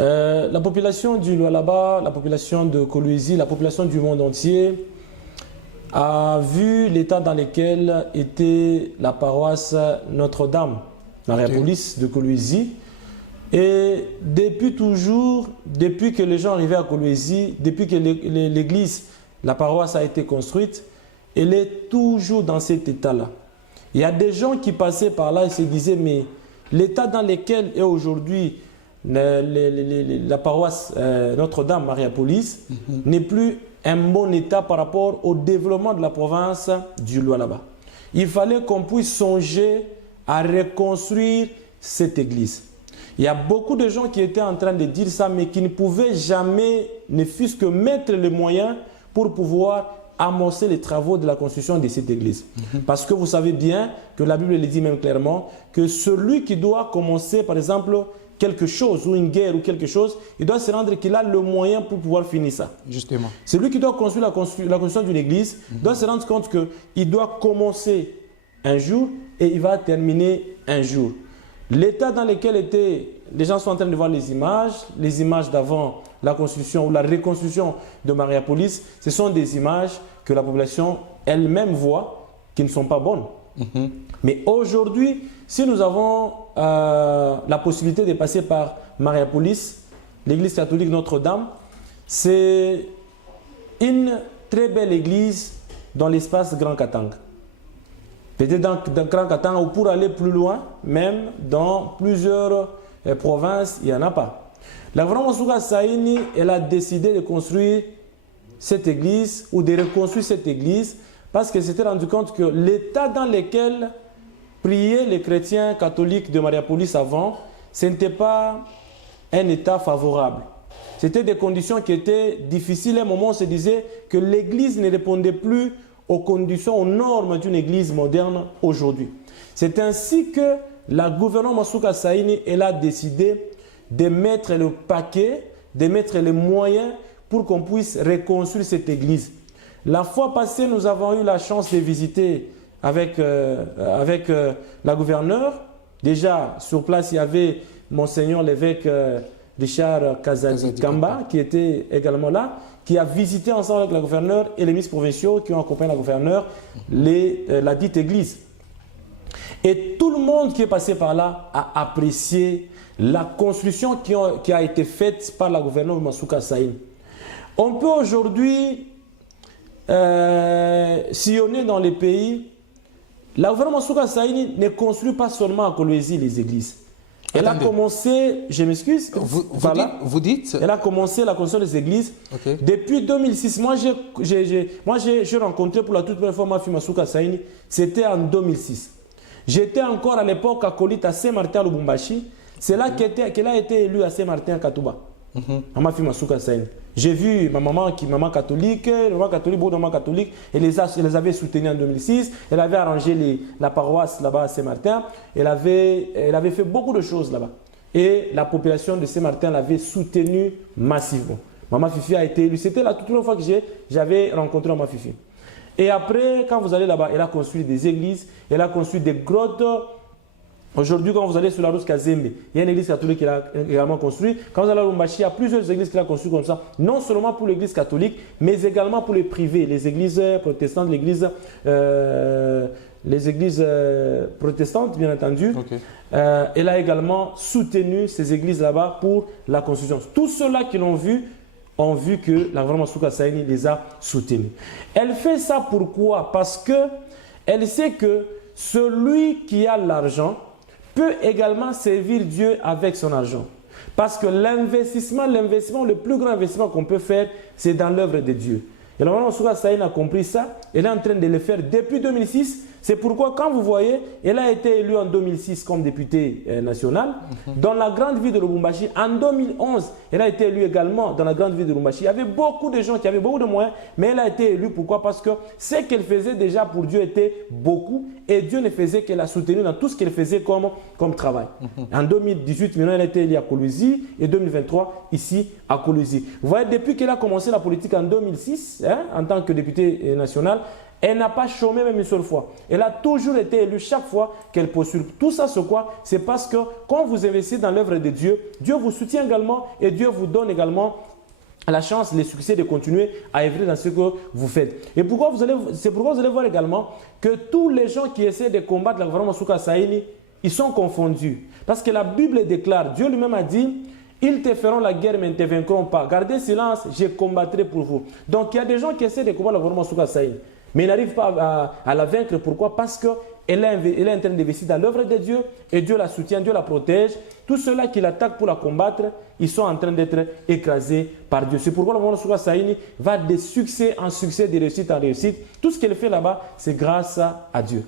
La population du Lualaba, la population de Kolwezi, la population du monde entier a vu l'état dans lequel était la paroisse Notre-Dame, Mariapolis de Kolwezi. Et depuis toujours, depuis que les gens arrivaient à Kolwezi, depuis que l'église, la paroisse a été construite, elle est toujours dans cet état-là. Il y a des gens qui passaient par là et se disaient, mais l'état dans lequel est aujourd'hui la paroisse Notre-Dame, Mariapolis, n'est plus un bon état par rapport au développement de la province du Lualaba. Il fallait qu'on puisse songer à reconstruire cette église. Il y a beaucoup de gens qui étaient en train de dire ça, mais qui ne pouvaient jamais, ne fût-ce que mettre les moyens pour pouvoir amorcer les travaux de la construction de cette église. Parce que vous savez bien que la Bible le dit même clairement, que celui qui doit commencer, par exemple, quelque chose, ou une guerre, ou quelque chose, il doit se rendre qu'il a le moyen pour pouvoir finir ça. Justement. Celui qui doit construire la construction d'une église doit se rendre compte qu'il doit commencer un jour et il va terminer un jour. L'état dans lequel étaient, les gens sont en train de voir les images d'avant la construction ou la reconstruction de Mariapolis, ce sont des images que la population elle-même voit qui ne sont pas bonnes. Mais aujourd'hui, si nous avons la possibilité de passer par Mariapolis, l'église catholique Notre-Dame, c'est une très belle église dans l'espace Grand Katanga. Peut-être dans Grand Katanga, ou pour aller plus loin, même dans plusieurs provinces, il n'y en a pas. La Grand Monsouka Saini, elle a décidé de construire cette église ou de reconstruire cette église parce qu'elle s'était rendu compte que l'état dans lequel priaient les chrétiens catholiques de Mariapolis avant, ce n'était pas un état favorable. C'était des conditions qui étaient difficiles. À un moment, on se disait que l'église ne répondait plus aux conditions, aux normes d'une église moderne aujourd'hui. C'est ainsi que la gouvernement Monsouka Saini, elle a décidé de mettre le paquet, de mettre les moyens pour qu'on puisse reconstruire cette église. La fois passée, nous avons eu la chance de visiter avec la gouverneure. Déjà, sur place, il y avait Monseigneur l'évêque Richard Kazadi-Kamba qui était également là, qui a visité ensemble avec la gouverneure et les ministres provinciaux qui ont accompagné la gouverneure la dite église. Et tout le monde qui est passé par là a apprécié la construction qui a été faite par la gouverneure Monsouka Saini. On peut aujourd'hui sillonner dans les pays. La gouvernement Monsouka Saini ne construit pas seulement à Kolwezi les églises. Elle a commencé, je m'excuse, vous dites elle a commencé la construction des églises depuis 2006. Moi, j'ai rencontré pour la toute première fois ma fille Monsouka Saini, c'était en 2006. J'étais encore à l'époque à Kolit, à Saint-Martin, à Lubumbashi. C'est là qu'elle a été élue à Saint-Martin, à Katouba. Ma fille Monsouka Saini. J'ai vu ma maman catholique, beaucoup de mamans catholiques, elle les avait soutenues en 2006. Elle avait arrangé la paroisse là-bas à Saint-Martin. Elle avait fait beaucoup de choses là-bas. Et la population de Saint-Martin l'avait soutenue massivement. Maman Fifi a été élue. C'était la toute première fois que j'avais rencontré Maman Fifi. Et après, quand vous allez là-bas, elle a construit des églises, elle a construit des grottes. Aujourd'hui, quand vous allez sur la route Kazembe, il y a une église catholique qu'elle a également construite. Quand vous allez à Lumbashi, il y a plusieurs églises qu'elle a construites comme ça. Non seulement pour l'église catholique, mais également pour les privés, les églises protestantes, les églises protestantes, bien entendu. Elle a également soutenu ces églises là-bas pour la construction. Tous ceux-là qui l'ont vu ont vu que la Grand Monsouka Saini les a soutenus. Elle fait ça pourquoi? Parce qu'elle sait que celui qui a l'argent peut également servir Dieu avec son argent. Parce que l'investissement, le plus grand investissement qu'on peut faire, c'est dans l'œuvre de Dieu. Et la Grand Monsouka Saini a compris ça. Elle est en train de le faire depuis 2006. C'est pourquoi, quand vous voyez, elle a été élue en 2006 comme députée nationale. Dans la grande ville de Lubumbashi, en 2011, elle a été élue également dans la grande ville de Lubumbashi. Il y avait beaucoup de gens qui avaient beaucoup de moyens, mais elle a été élue. Pourquoi? Parce que ce qu'elle faisait déjà pour Dieu était beaucoup. Et Dieu ne faisait qu'elle la soutenir dans tout ce qu'elle faisait comme travail. En 2018, maintenant, elle a été élue à Kolwezi et 2023, ici à Kolwezi. Vous voyez, depuis qu'elle a commencé la politique en 2006, en tant que députée nationale, Elle n'a pas chômé même une seule fois. Elle a toujours été élue chaque fois qu'elle postule. Tout ça, c'est quoi? C'est parce que quand vous investissez dans l'œuvre de Dieu, Dieu vous soutient également et Dieu vous donne également la chance, le succès de continuer à œuvrer dans ce que vous faites. Et c'est pourquoi vous allez voir également que tous les gens qui essaient de combattre la gouvernement Souka Saïni, ils sont confondus. Parce que la Bible déclare, Dieu lui-même a dit, ils te feront la guerre mais ne te vaincront pas. Gardez silence, je combattrai pour vous. Donc il y a des gens qui essaient de combattre la gouvernement Souka Saïni, mais ils n'arrivent pas à la vaincre. Pourquoi? Parce qu'elle est en train d'investir dans l'œuvre de Dieu et Dieu la soutient, Dieu la protège. Tous ceux-là qui l'attaquent pour la combattre, ils sont en train d'être écrasés par Dieu. C'est pourquoi le gouvernement Souka Saïni va de succès en succès, de réussite en réussite. Tout ce qu'elle fait là-bas, c'est grâce à Dieu.